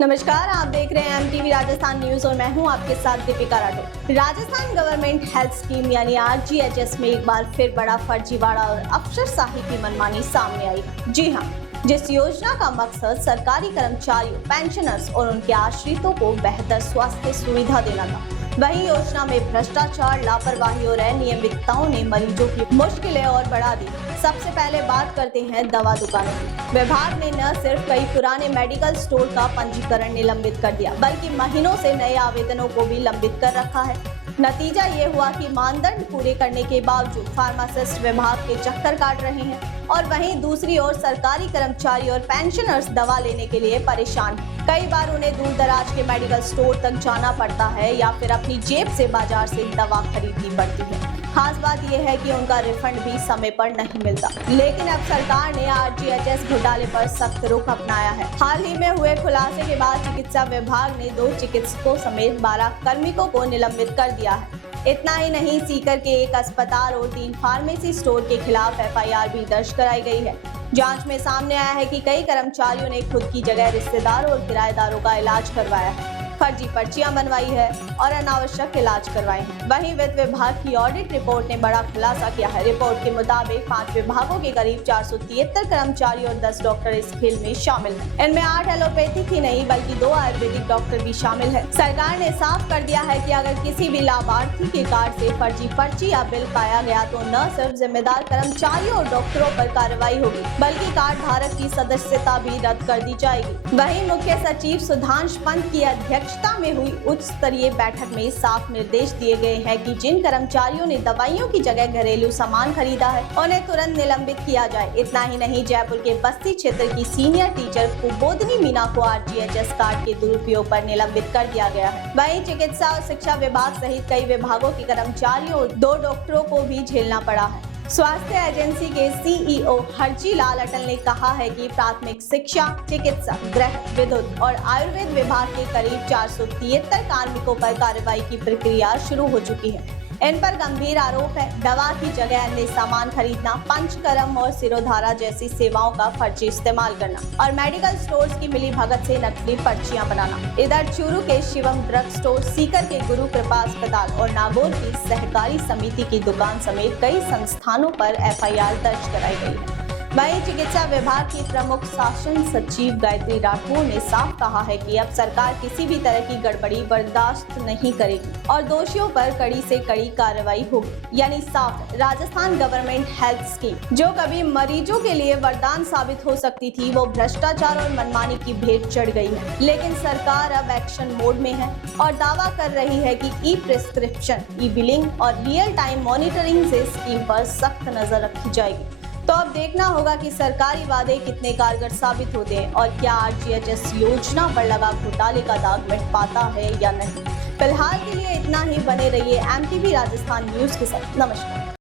नमस्कार, आप देख रहे हैं एमटीवी राजस्थान न्यूज और मैं हूं आपके साथ Deepika Rathore. Rajasthan government health scheme यानी आरजीएचएस में एक बार फिर बड़ा फर्जीवाड़ा और अफसरशाही की मनमानी सामने आई। जी हां, जिस योजना का मकसद सरकारी कर्मचारियों, पेंशनर्स और उनके आश्रितों को बेहतर स्वास्थ्य सुविधा देना था, वही योजना में भ्रष्टाचार, लापरवाही और अनियमितताओं ने मरीजों की मुश्किलें और बढ़ा दी। सबसे पहले बात करते हैं दवा दुकानों की। विभाग ने न सिर्फ कई पुराने मेडिकल स्टोर का पंजीकरण निलंबित कर दिया, बल्कि महीनों से नए आवेदनों को भी लंबित कर रखा है। नतीजा ये हुआ कि मानदंड पूरे करने के बावजूद फार्मासिस्ट विभाग के चक्कर काट रहे हैं और वहीं दूसरी ओर सरकारी कर्मचारी और पेंशनर्स दवा लेने के लिए परेशान हैं। कई बार उन्हें दूर दराज के मेडिकल स्टोर तक जाना पड़ता है या फिर अपनी जेब से बाजार से दवा खरीदनी पड़ती है। खास बात यह है कि उनका रिफंड भी समय पर नहीं मिलता। लेकिन अब सरकार ने आरजीएचएस घोटाले पर सख्त रुख अपनाया है। हाल ही में हुए खुलासे के बाद चिकित्सा विभाग ने 2 चिकित्सकों समेत 12 कार्मिकों को निलंबित कर दिया है। इतना ही नहीं, सीकर के एक अस्पताल और 3 फार्मेसी स्टोर के खिलाफ एफआईआर भी दर्ज कराई गई है। जांच में सामने आया है कि कई कर्मचारियों ने खुद की जगह रिश्तेदारों और किराएदारों का इलाज करवाया है, फर्जी पर्चियां बनवाई है और अनावश्यक इलाज करवाए हैं। वहीं वित्त विभाग की ऑडिट रिपोर्ट ने बड़ा खुलासा किया है। रिपोर्ट के मुताबिक 5 विभागों के करीब 473 कर्मचारी और 10 डॉक्टर इस खेल में शामिल हैं। इनमें 8 एलोपैथिक ही नहीं बल्कि 2 आयुर्वेदिक डॉक्टर भी शामिल है। सरकार ने साफ कर दिया है कि अगर किसी भी लाभार्थी के कार्ड से फर्जी पर्ची या बिल पाया गया तो न सिर्फ जिम्मेदार कर्मचारियों और डॉक्टरों पर कार्रवाई होगी, बल्कि कार्ड धारक की सदस्यता भी रद्द कर दी जाएगी। वहीं मुख्य सचिव सुधांश पंत की अध्यक्षता में हुई उच्च स्तरीय बैठक में साफ निर्देश दिए गए हैं कि जिन कर्मचारियों ने दवाइयों की जगह घरेलू सामान खरीदा है उन्हें तुरंत निलंबित किया जाए। इतना ही नहीं, जयपुर के बस्ती क्षेत्र की सीनियर टीचर कुबोधनी मीना को आरजीएचएस कार्ड के दुरुपयोग पर निलंबित कर दिया गया है। वहीं चिकित्सा और शिक्षा विभाग सहित कई विभागों के कर्मचारियों और 2 डॉक्टरों को भी झेलना पड़ा है। स्वास्थ्य एजेंसी के सीईओ हरजी लाल अटल ने कहा है कि प्राथमिक शिक्षा, चिकित्सा, गृह, विद्युत और आयुर्वेद विभाग के करीब 473 कार्मिकों पर कार्रवाई की प्रक्रिया शुरू हो चुकी है। इन पर गंभीर आरोप है दवा की जगह अन्य सामान खरीदना, पंचकर्म और सिरोधारा जैसी सेवाओं का फर्जी इस्तेमाल करना और मेडिकल स्टोर्स की मिलीभगत से नकली पर्चियां बनाना। इधर चूरू के शिवम ड्रग स्टोर, सीकर के गुरु कृपा अस्पताल और नागौर की सहकारी समिति की दुकान समेत कई संस्थानों पर एफआईआर दर्ज कराई गई है। वहीं चिकित्सा विभाग की प्रमुख शासन सचिव गायत्री राठौर ने साफ कहा है कि अब सरकार किसी भी तरह की गड़बड़ी बर्दाश्त नहीं करेगी और दोषियों पर कड़ी से कड़ी कार्रवाई होगी। यानी साफ, राजस्थान गवर्नमेंट हेल्थ स्कीम जो कभी मरीजों के लिए वरदान साबित हो सकती थी, वो भ्रष्टाचार और मनमानी की भेंट चढ़ गई है। लेकिन सरकार अब एक्शन मोड में है और दावा कर रही है कि ई प्रिस्क्रिप्शन, ई बिलिंग और रियल टाइम मॉनिटरिंग से स्कीम पर सख्त नजर रखी जाएगी। तो अब देखना होगा कि सरकारी वादे कितने कारगर साबित होते हैं और क्या आरजीएचएस योजना पर लगा घोटाले का दाग मिट पाता है या नहीं। फिलहाल के लिए इतना ही। बने रहिए एमटीवी राजस्थान न्यूज के साथ। नमस्कार।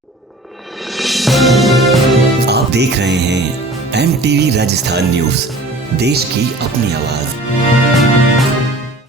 आप देख रहे हैं एमटीवी राजस्थान न्यूज, देश की अपनी आवाज।